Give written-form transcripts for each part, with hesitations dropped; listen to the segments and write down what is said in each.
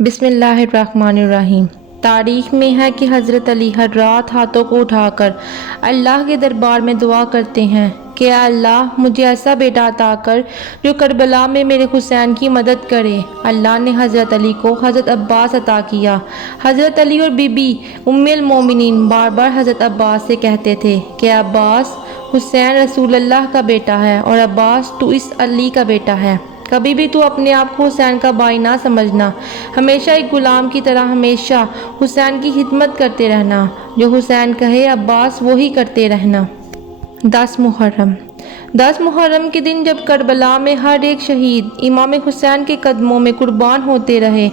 बिस्मिल्लाहिर्रहमानिर्रहीम। तारीख में है कि हज़रत अली हर रात हाथों को उठाकर अल्लाह के दरबार में दुआ करते हैं कि अल्लाह मुझे ऐसा बेटा अता कर जो करबला में मेरे हुसैन की मदद करे। अल्लाह ने हज़रत अली को हज़रत अब्बास अता किया। हज़रत अली और बीबी उम्मुल मोमिनीन बार बार हज़रत अब्बास से कहते थे कि अब्बास, हुसैन रसूलुल्लाह का बेटा है और अब्बास तू इस अली का बेटा है। कभी भी तू अपने आप को हुसैन का भाई ना समझना, हमेशा एक गुलाम की तरह हमेशा हुसैन की खिदमत करते रहना। जो हुसैन कहे अब्बास वो ही करते रहना। 10 मुहर्रम के दिन जब करबला में हर एक शहीद इमाम हुसैन के कदमों में कुर्बान होते रहे,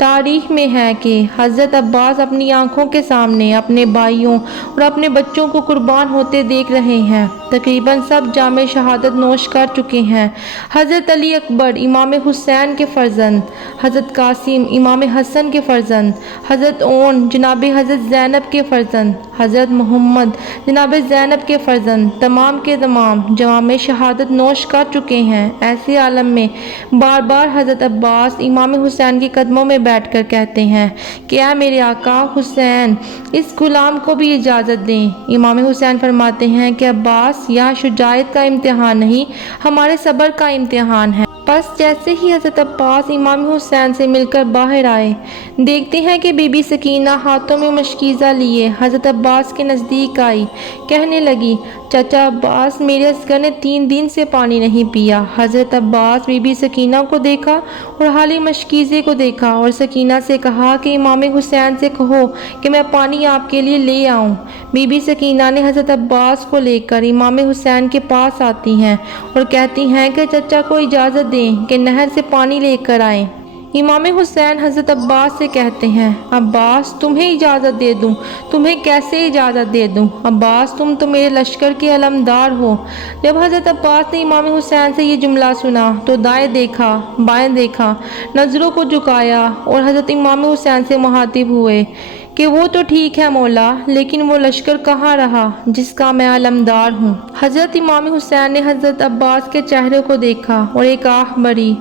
तारीख में है कि हज़रत अब्बास अपनी आंखों के सामने अपने भाइयों और अपने बच्चों को कुर्बान होते देख रहे हैं। तकरीबन सब जामे शहादत नोश कर चुके हैं। हज़रत अली अकबर इमाम हुसैन के फ़र्जंद, हज़रत कासिम इमाम हसन के फ़र्जंद, हज़रत ओन जनाब हज़रत ज़ैनब के फ़र्जंद, हज़रत मोहम्मद जनाब ज़ैनब के फ़र्जंद तमाम के तमाम जामे शहादत नोश कर चुके हैं। ऐसे आलम में बार बार हज़रत अब्बास इमाम हुसैन के कदमों में बैठकर कहते हैं कि ऐ मेरे आका हुसैन, इस गुलाम को भी इजाज़त दें। इमाम हुसैन फरमाते हैं कि अब्बास, यह शुजायत का इम्तिहान नहीं, हमारे सब्र का इम्तिहान है। बस जैसे ही हज़रत अब्बास इमाम हुसैन से मिलकर बाहर आए, देखते हैं कि बीबी सकीना हाथों में मशकीज़ा लिए हज़रत अब्बास के नज़दीक आई। कहने लगी, चाचा अब्बास, मेरे असगर ने 3 दिन से पानी नहीं पिया। हज़रत अब्बास बीबी सकीना को देखा और हाली मशकीज़े को देखा और सकीना से कहा कि इमाम हुसैन से कहो कि मैं पानी आपके लिए ले आऊँ। बीबी सकीना ने हज़रत अब्बास को लेकर इमाम हुसैन के पास आती हैं और कहती हैं कि चचा को इजाज़त दें कि नहर से पानी लेकर आएँ। इमाम हुसैन हज़रत अब्बास से कहते हैं, अब्बास तुम्हें इजाज़त दे दूँ? तुम्हें कैसे इजाज़त दे दूँ? अब्बास तुम तो मेरे लश्कर के अलमदार हो। जब हज़रत अब्बास ने इमाम हुसैन से ये जुमला सुना तो दाएं देखा, बाएं देखा, नज़रों को झुकाया और हज़रत इमाम हुसैन से मुखातिब हुए कि वो तो ठीक है मौला, लेकिन वो लश्कर कहाँ रहा जिसका मैं अलमदार हूँ। हज़रत इमाम हुसैन ने हज़रत अब्बास के चेहरे को देखा और एक आह भरी।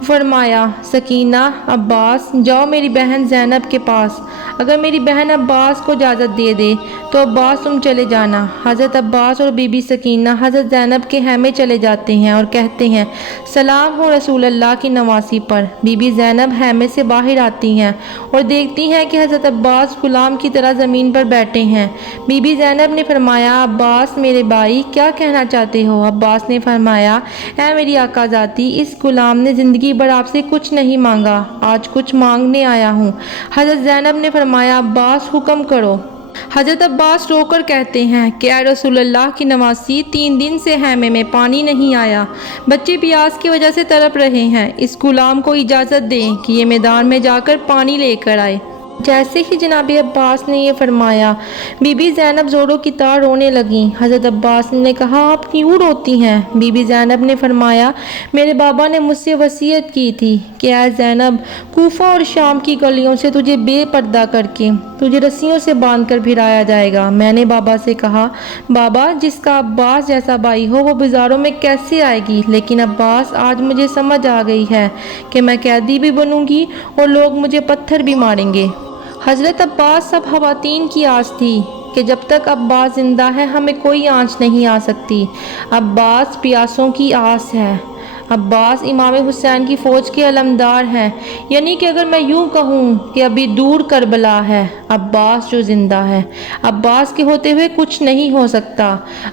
फरमाया, सकीना, अब्बास जाओ मेरी बहन ज़ैनब के पास। अगर मेरी बहन अब्बास को इजाज़त दे दे तो अब्बास तुम चले जाना। हज़रत अब्बास और बीबी सकीना हज़रत ज़ैनब के हैमे चले जाते हैं और कहते हैं, सलाम हो रसूल अल्लाह की नवासी पर। बीबी ज़ैनब हैमे से बाहर आती हैं और देखती हैं कि हज़रत अब्बास गुलाम की तरह ज़मीन पर बैठे हैं। बीबी ज़ैनब ने फरमाया, अब्बास मेरे भाई, क्या कहना चाहते हो? अब्बास ने फरमाया, ऐ मेरी आकाज़ाती, इस गुलाम ने ज़िंदगी भर आपसे कुछ नहीं मांगा, आज कुछ मांगने आया हूँ। हज़रत ज़ैनब ने फरमाया, अब्बास हुक्म करो। हज़रत अब्बास रोकर कहते हैं कि ऐ रसूलुल्लाह की नवासी, 3 दिन से हैमे में पानी नहीं आया, बच्चे प्यास की वजह से तड़प रहे हैं। इस गुलाम को इजाज़त दें कि ये मैदान में जाकर पानी लेकर आए। जैसे ही जनाब अब्बास ने ये फरमाया, बीबी ज़ैनब ज़ोरों की तार रोने लगीं। हज़रत अब्बास ने कहा, आप क्यों रोती हैं? बीबी ज़ैनब ने फरमाया, मेरे बाबा ने मुझसे वसीयत की थी कि ऐ ज़ैनब, कूफा और शाम की गलियों से तुझे बेपर्दा करके तुझे रस्सियों से बांधकर फिराया जाएगा। मैंने बाबा से कहा, बाबा जिसका अब्बास जैसा भाई हो वो बाज़ारों में कैसे आएगी? लेकिन अब्बास, आज मुझे समझ आ गई है कि मैं कैदी भी बनूंगी और लोग मुझे पत्थर भी मारेंगे। हज़रत अब्बास सब खवातीन की आस थी कि जब तक अब्बास ज़िंदा है हमें कोई आँच नहीं आ सकती। अब्बास प्यासों की आस है। अब्बास इमाम हुसैन की फ़ौज के अलमदार हैं। यानी कि अगर मैं यूँ कहूँ कि अभी दूर करबला है, अब्बास जो ज़िंदा है, अब्बास के होते हुए कुछ नहीं हो सकता।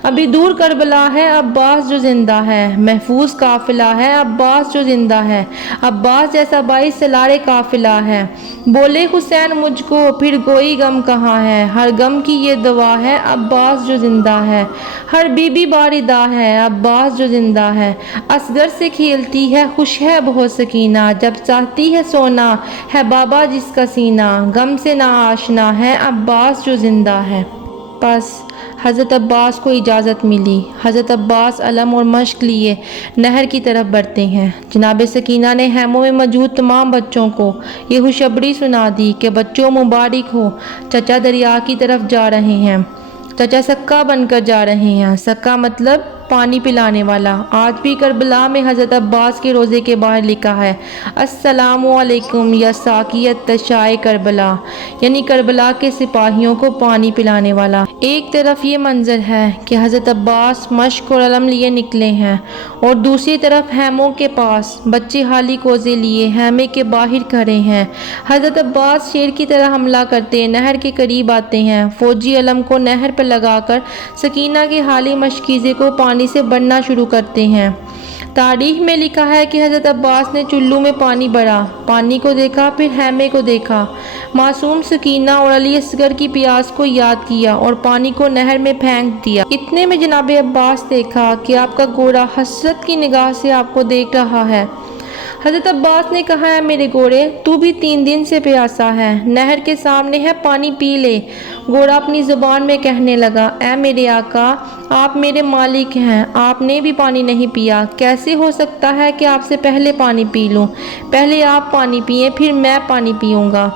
अभी दूर करबला है, अब्बास जो ज़िंदा है। महफूज काफ़िला है, अब्बास जो ज़िंदा है। अब्बास जैसा भाई सलारे काफ़िला है। बोले हुसैन मुझको, फिर कोई गम कहाँ है? हर गम की ये दवा है, अब्बास जो ज़िंदा है। हर बीबी बारिदा है, अब्बास जो ज़िंदा है। असगर से खेलती है, खुश है बहुत सकीना, जब चाहती है सोना है बाबा जिसका सीना। गम से ना आशना है, अब्बास जो ज़िंदा है। बस हज़रत अब्बास को इजाज़त मिली। हज़रत अब्बास अलम और मश्क लिए नहर की तरफ बढ़ते हैं। जनाब सकीना ने हैमों में मौजूद तमाम बच्चों को ये खुशखबरी सुना दी कि बच्चों मुबारक हो, चचा दरिया की तरफ जा रहे हैं। चचा सक्का बनकर जा रहे हैं। सक्का मतलब پانی پلانے والا۔ آج بھی کربلا میں حضرت عباس کے روزے کے باہر لکھا ہے السلام علیکم یا ساقیت تشائے کربلا، یعنی کربلا کے سپاہیوں کو پانی پلانے والا۔ ایک طرف یہ منظر ہے کہ حضرت عباس مشق اور علم لیے نکلے ہیں اور دوسری طرف خیموں کے پاس بچے حالی کوزے لیے خیمے کے باہر کھڑے ہیں۔ حضرت عباس شیر کی طرح حملہ کرتے نہر کے قریب آتے ہیں۔ فوجی علم کو نہر پر لگا کر سکینہ کے حالی مشکیزے کو پانی سے بھرنا شروع کرتے ہیں۔ تاریخ میں لکھا ہے کہ حضرت عباس نے چلو میں پانی بھرا، پانی کو دیکھا، پھر خیمے کو دیکھا، معصوم سکینہ اور علی اصغر کی پیاس کو یاد کیا اور پانی کو نہر میں پھینک دیا۔ اتنے میں جناب عباس دیکھا کہ آپ کا گھوڑا حسرت کی نگاہ سے آپ کو دیکھ رہا ہے۔ حضرت عباس نے کہا اے میرے گھوڑے، تو بھی 3 دن سے پیاسا ہے، نہر کے سامنے ہے، پانی پی لے۔ گھوڑا اپنی زبان میں کہنے لگا اے میرے آقا، آپ میرے مالک ہیں، آپ نے بھی پانی نہیں پیا، کیسے ہو سکتا ہے کہ آپ سے پہلے پانی پی لوں؟ پہلے آپ پانی پئیں پھر میں پانی پیوں گا۔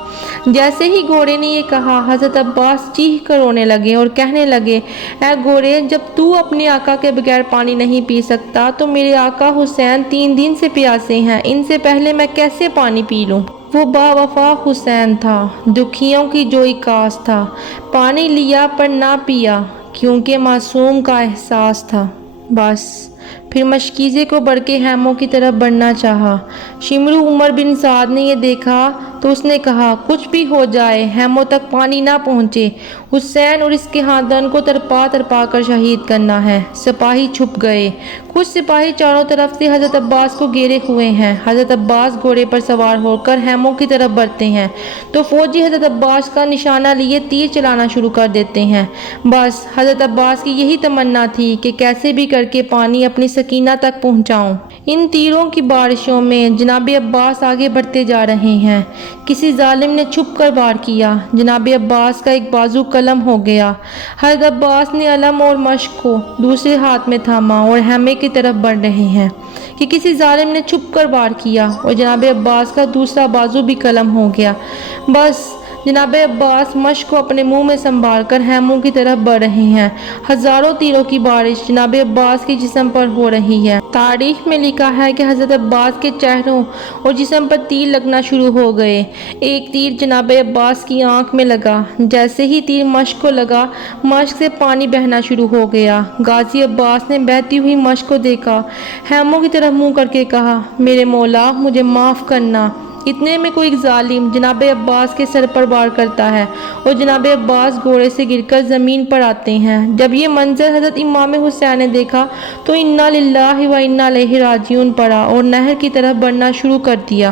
جیسے ہی گھوڑے نے یہ کہا حضرت عباس چیخ کر رونے لگے اور کہنے لگے اے گھوڑے، جب تو اپنے آقا کے بغیر پانی نہیں پی سکتا تو میرے آقا حسین 3 دن سے پیاسے ہیں، ان سے پہلے میں کیسے پانی پی لوں؟ وہ با وفا حسین تھا، دکھیوں کی جوئی کاس تھا، پانی لیا پر نہ پیا کیونکہ معصوم کا احساس تھا۔ بس پھر مشکیزے کو بڑھ کے خیموں کی طرف بڑھنا چاہا۔ شمرو عمر بن سعد نے یہ دیکھا تو اس نے کہا کچھ بھی ہو جائے خیموں تک پانی نہ پہنچے، حسین اور اس کے خاندان کو تڑپا تڑپا کر شہید کرنا ہے۔ سپاہی چھپ گئے، کچھ سپاہی چاروں طرف سے حضرت عباس کو گھیرے ہوئے ہیں۔ حضرت عباس گھوڑے پر سوار ہو کر خیموں کی طرف بڑھتے ہیں تو فوجی حضرت عباس کا نشانہ لیے تیر چلانا شروع کر دیتے ہیں۔ بس حضرت عباس کی یہی تمنا تھی کہ کیسے بھی کر کے پانی اپنی سکینہ تک پہنچاؤں۔ ان تیروں کی بارشوں میں جناب عباس آگے بڑھتے جا رہے ہیں۔ کسی ظالم نے چھپ کر وار کیا، جناب عباس کا ایک بازو قلم ہو گیا۔ حضرت عباس نے علم اور مشق کو دوسرے ہاتھ میں تھاما اور خیمے کی طرف بڑھ رہے ہیں کہ کسی ظالم نے چھپ کر وار کیا اور جناب عباس کا دوسرا بازو بھی قلم ہو گیا۔ بس جناب عباس مشق کو اپنے منہ میں سنبھال کر خیموں کی طرف بڑھ رہے ہیں۔ ہزاروں تیروں کی بارش جناب عباس کے جسم پر ہو رہی ہے۔ تاریخ میں لکھا ہے کہ حضرت عباس کے چہروں اور جسم پر تیر لگنا شروع ہو گئے۔ ایک تیر جناب عباس کی آنکھ میں لگا، جیسے ہی تیر مشق کو لگا مشق سے پانی بہنا شروع ہو گیا۔ غازی عباس نے بہتی ہوئی مشق کو دیکھا، خیموں کی طرف منہ کر کے کہا میرے مولا مجھے معاف کرنا۔ اتنے میں کوئی ظالم جناب عباس کے سر پر وار کرتا ہے اور جناب عباس گھوڑے سے گر کر زمین پر آتے ہیں۔ جب یہ منظر حضرت امام حسین نے دیکھا تو انا للہ و انا الیہ راجعون پڑھا اور نہر کی طرف بڑھنا شروع کر دیا۔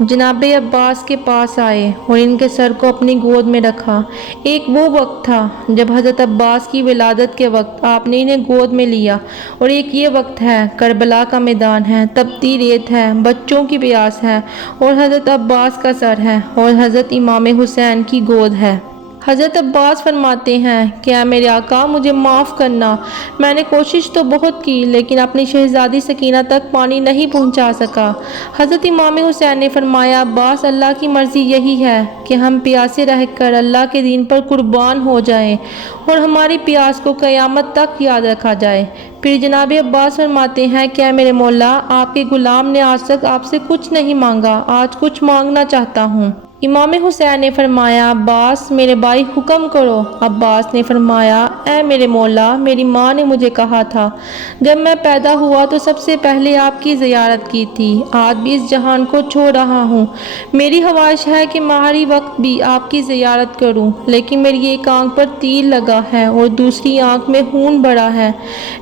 جناب عباس کے پاس آئے اور ان کے سر کو اپنی گود میں رکھا۔ ایک وہ وقت تھا جب حضرت عباس کی ولادت کے وقت آپ نے انہیں گود میں لیا، اور ایک یہ وقت ہے کربلا کا میدان ہے، تپتی ریت ہے، بچوں کی پیاس ہے اور حضرت عباس کا سر ہے اور حضرت امام حسین کی گود ہے۔ حضرت عباس فرماتے ہیں کہ اے میرے آقا مجھے معاف کرنا، میں نے کوشش تو بہت کی لیکن اپنی شہزادی سکینہ تک پانی نہیں پہنچا سکا۔ حضرت امام حسین نے فرمایا عباس اللہ کی مرضی یہی ہے کہ ہم پیاسے رہ کر اللہ کے دین پر قربان ہو جائیں اور ہماری پیاس کو قیامت تک یاد رکھا جائے۔ پھر جناب عباس فرماتے ہیں کہ اے میرے مولا آپ کے غلام نے آج تک آپ سے کچھ نہیں مانگا، آج کچھ مانگنا چاہتا ہوں۔ امام حسین نے فرمایا عباس میرے بھائی حکم کرو۔ عباس نے فرمایا اے میرے مولا میری ماں نے مجھے کہا تھا جب میں پیدا ہوا تو سب سے پہلے آپ کی زیارت کی تھی، آج بھی اس جہان کو چھوڑ رہا ہوں، میری خواہش ہے کہ ماہری وقت بھی آپ کی زیارت کروں، لیکن میری ایک آنکھ پر تیر لگا ہے اور دوسری آنکھ میں خون بڑا ہے۔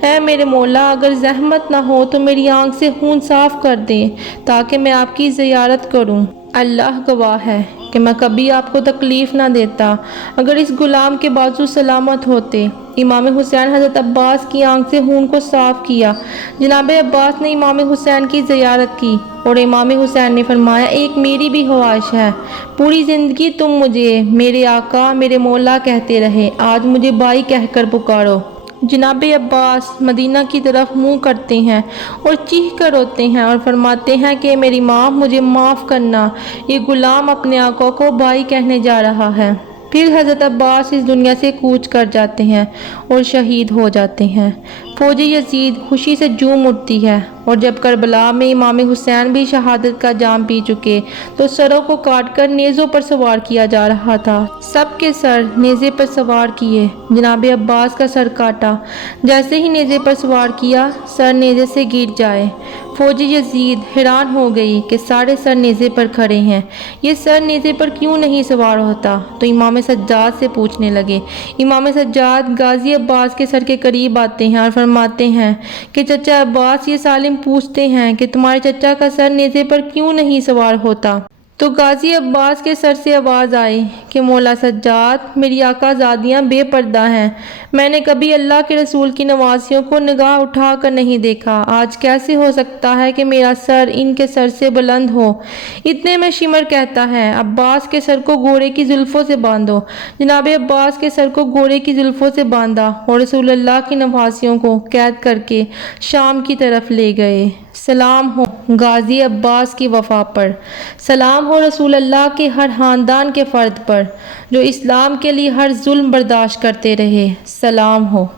اے میرے مولا اگر زحمت نہ ہو تو میری آنکھ سے خون صاف کر دیں تاکہ میں آپ کی زیارت کروں۔ اللہ گواہ ہے کہ میں کبھی آپ کو تکلیف نہ دیتا اگر اس غلام کے بازو سلامت ہوتے۔ امام حسین حضرت عباس کی آنکھ سے خون کو صاف کیا۔ جناب عباس نے امام حسین کی زیارت کی اور امام حسین نے فرمایا ایک میری بھی خواہش ہے، پوری زندگی تم مجھے میرے آقا میرے مولا کہتے رہے، آج مجھے بھائی کہہ کر پکارو۔ جناب عباس مدینہ کی طرف منہ کرتے ہیں اور چیخ کر روتے ہیں اور فرماتے ہیں کہ میری ماں مجھے معاف کرنا، یہ غلام اپنے آقا کو بھائی کہنے جا رہا ہے۔ پھر حضرت عباس اس دنیا سے کوچ کر جاتے ہیں اور شہید ہو جاتے ہیں۔ फौज यजीद खुशी से झूम उठती है। और जब करबला में इमाम हुसैन भी शहादत का जाम पी चुके तो सरों को काटकर नेज़ों पर सवार किया जा रहा था। सबके सर नेज़े पर सवार किए। जनाब अब्बास का सर काटा। जैसे ही नेज़े पर सवार किया सर नेज़े से गिर जाए। फौज यजीद हैरान हो गई कि सारे सर नेज़े पर खड़े हैं, ये सर नेज़े पर क्यों नहीं सवार होता। तो इमाम सज्जाद से पूछने लगे। इमाम सज्जाद गाजी अब्बास के सर के करीब आते हैं और फरमाते हैं कि चचा अब्बास, ये सालिम पूछते हैं कि तुम्हारे चचा का सर नेज़े पर क्यों नहीं सवार होता। तो गाजी अब्बास के सर से आवाज़ आई कि मौला सज्जाद, मेरी आकाज़ादियाँ बेपर्दा हैं। मैंने कभी अल्लाह के रसूल की नवासियों को निगाह उठा कर नहीं देखा। आज कैसे हो सकता है कि मेरा सर इनके सर से बुलंद हो। इतने में शिमर कहता है, अब्बास के सर को घोड़े की जुल्फ़ों से बांधो। जनाब अब्बास के सर को घोड़े की जुल्फ़ों से बांधा और रसूल अल्लाह की नवासियों को कैद करके शाम की तरफ ले गए। सलाम हो गाजी अब्बास की वफ़ा पर, सलाम हो रसूल अल्लाह के हर ख़ानदान के फ़र्द पर जो इस्लाम के लिए हर जुल्म बर्दाश्त करते रहे। सलाम हो।